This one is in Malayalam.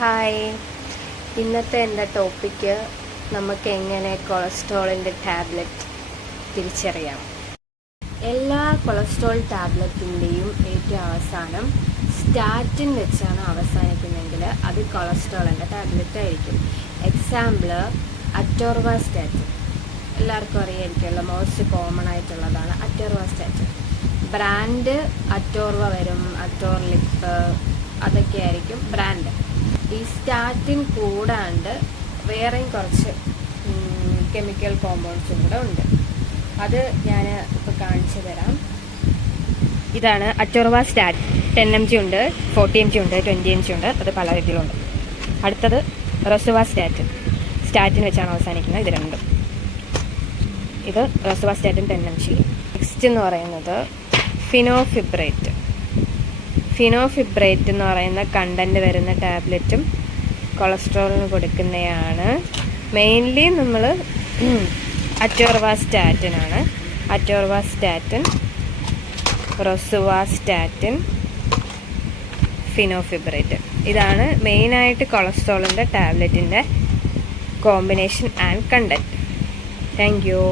ഹായ്, ഇന്നത്തെ എൻ്റെ ടോപ്പിക്ക് നമുക്ക് എങ്ങനെ കൊളസ്ട്രോളിൻ്റെ ടാബ്ലറ്റ് തിരിച്ചറിയാം. എല്ലാ കൊളസ്ട്രോൾ ടാബ്ലറ്റിൻ്റെയും ഏറ്റവും അവസാനം സ്റ്റാറ്റിൻ വെച്ചാണ് അവസാനിക്കുന്നതെങ്കിൽ അത് കൊളസ്ട്രോളിൻ്റെ ടാബ്ലറ്റ് ആയിരിക്കും. എക്സാമ്പിൾ അറ്റോർവാസ്റ്റാറ്റിൻ, എല്ലാവർക്കും അറിയായിരിക്കുമല്ലോ, മോസ്റ്റ് കോമൺ ആയിട്ടുള്ളതാണ് അറ്റോർവാസ്റ്റാറ്റിൻ. ബ്രാൻഡ് അറ്റോർവ വരും, അറ്റോർലിപ്പ്, അതൊക്കെ ആയിരിക്കും ബ്രാൻഡ്. ഈ സ്റ്റാറ്റിൻ കൂടാണ്ട് വേറെയും കുറച്ച് കെമിക്കൽ കോമ്പൗണ്ട്സും കൂടെ ഉണ്ട്. അത് ഞാൻ ഇപ്പോൾ കാണിച്ചു തരാം. ഇതാണ് അറ്റോർവാസ്റ്റാറ്റിൻ. 10 mg ഉണ്ട്, 40 mg ഉണ്ട്, 20 mg ഉണ്ട്. അത് പല രീതിയിലുണ്ട്. അടുത്തത് റോസുവാസ്റ്റാറ്റിൻ. സ്റ്റാറ്റിൻ വെച്ചാണ് അവസാനിക്കുന്നത്. ഇത് രണ്ടും. ഇത് റോസുവാസ്റ്റാറ്റിൻ 10 mg. നെക്സ്റ്റ് എന്ന് പറയുന്നത് ഫിനോഫിബ്രേറ്റ്. ഫിനോഫിബ്രേറ്റ് എന്ന് പറയുന്ന കണ്ടൻറ്റ് വരുന്ന ടാബ്ലറ്റും കൊളസ്ട്രോളിന് കൊടുക്കുന്നതാണ്. മെയിൻലി നമ്മൾ അറ്റോർവാസ്റ്റാറ്റിനാണ്. അറ്റോർവാസ്റ്റാറ്റിൻ, റോസുവാസ്റ്റാറ്റിൻ, ഫിനോഫിബ്രേറ്റ്, ഇതാണ് മെയിനായിട്ട് കൊളസ്ട്രോളിൻ്റെ ടാബ്ലറ്റിൻ്റെ combination and content. Thank U.